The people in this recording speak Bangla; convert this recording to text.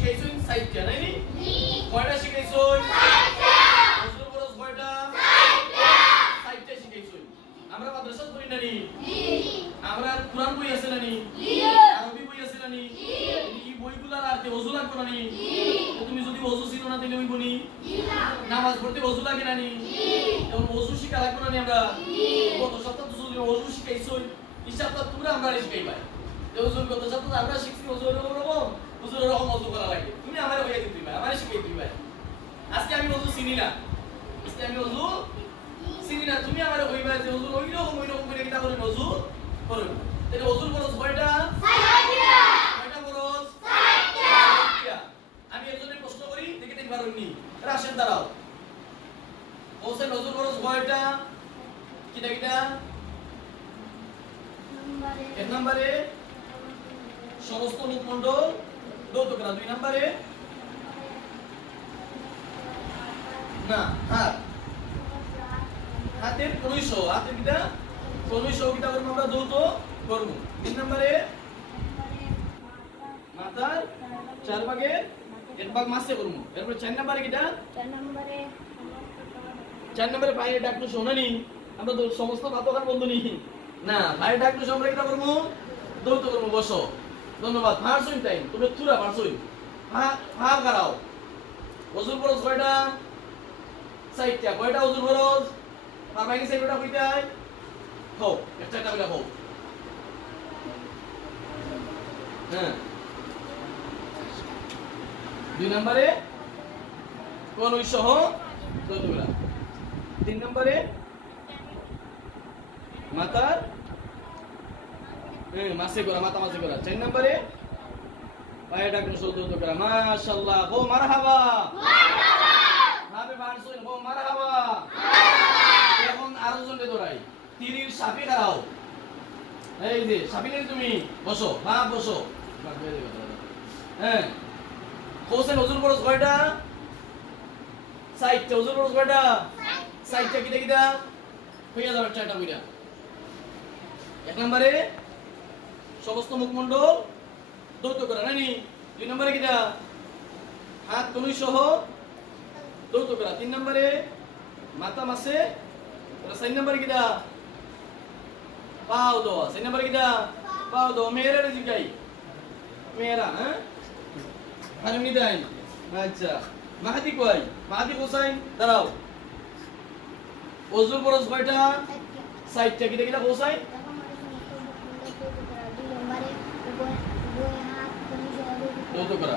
শিখাইছুন সাইটটা নাই নি কয়টা শিখাইছুন সাইটটা ওজুর ফরজ কয়টা সাইটটা সাইটটা শিখাইছুন আমরা মাদ্রাসা পড়ি না নি আমরা কুরআন বই আছে না নি আরবি বই আছে না নি এই বইগুলার আর ওযু লাগবে না নি তুমি যদি ওযু শিখো না তাহলে হইব নি নামাজ পড়তে ওযু লাগে না নি এখন ওযু শিখা লাগবে না নি আমরা কত সপ্তাহ তো যদি ওযু শিখাইছুন এই সপ্তাহ তোমরা আমরা শিখাইবা ওযুর কত সপ্তাহ আমরা শিখছি ওযুর রকম ওযু করা লাগে তুমি আমারে হইয়া দিতে ভাই আমারে শিখাই দিবে ভাই আজকে আমি ওযু চিনি না আজকে আমি ওযু চিনি না তুমি আমারে কইবা যে ওযু ওই রকম করে কিতা করে ওযু করো তাহলে ওযুর ফরজ কয়টা 6টা কয়টা ফরজ 6টা আমি একজনের প্রশ্ন করি দেখতে পারোনি রাশেদ দাঁড়াও ওসে ওযুর ফরজ কয়টা কিটা এক নম্বরে সমস্ত মুখমণ্ডল দৌত করা 2 নম্বরে না হাতের কনুইশ হাতের কিটা কনুইশ কিটা করব আমরা দৌত করব 3 নম্বরে মাথার 4 ভাগে 1 ভাগ মাসে করব এরপর 4 নম্বরে কিটা 4 নম্বরে পায়ে ডাকলো শোনানি আমরা তো সমস্ত ভাতকার বন্ধু নি না পায়ে ডাকলো আমরা কিটা করব দৌত করব বসো ধন্যবাদ ফারসুন টাইম তুমি তুরা ফারসুন হা করাও ওযুর ফরজ কয়টা 6টা কয়টা ওযুর ফরজ আর বাইরে সাইডটা কইতাই হও একটা বলা হও হ্যাঁ 2 নম্বরে কোন সহ দৌতগুলা 3 নম্বরে মাথার মাসে করা মাথা মাসে করা 4 নম্বরে পায়ে ডাকনো সৌদৌত করা মাশাআল্লাহ গো মারহাবা ভাবে বানসুন গো মারহাবা এখন আরো জনে দৌড়াই তিরির সাপে দাঁড়াও এই যে সাপে নেই তুমি বসো বসো হ্যাঁ হোসেন ওযুর ফরজ কয়টা 6টা ওযুর ফরজ কয়টা 6টা কিটা হইয়া যাবে 4টা কইরা 1 নম্বরে সমস্ত মুখমণ্ডল দৌত করা নানি 2 নম্বরে কিটা হাত কনুই সহ দৌত করা 3 নম্বরে মাথা মাসে 4 নম্বরে কিটা পাও দো 4 নম্বরে কিটা পাও দো মেরা রে জিগাই মেরা হ্যাঁ হারুনি দাই আচ্ছা মাহাদি কই মাহাদি হোসেন দাঁড়াও ওযুর ফরজ কয়টা 6টা কিটা হোসেন দৌত করা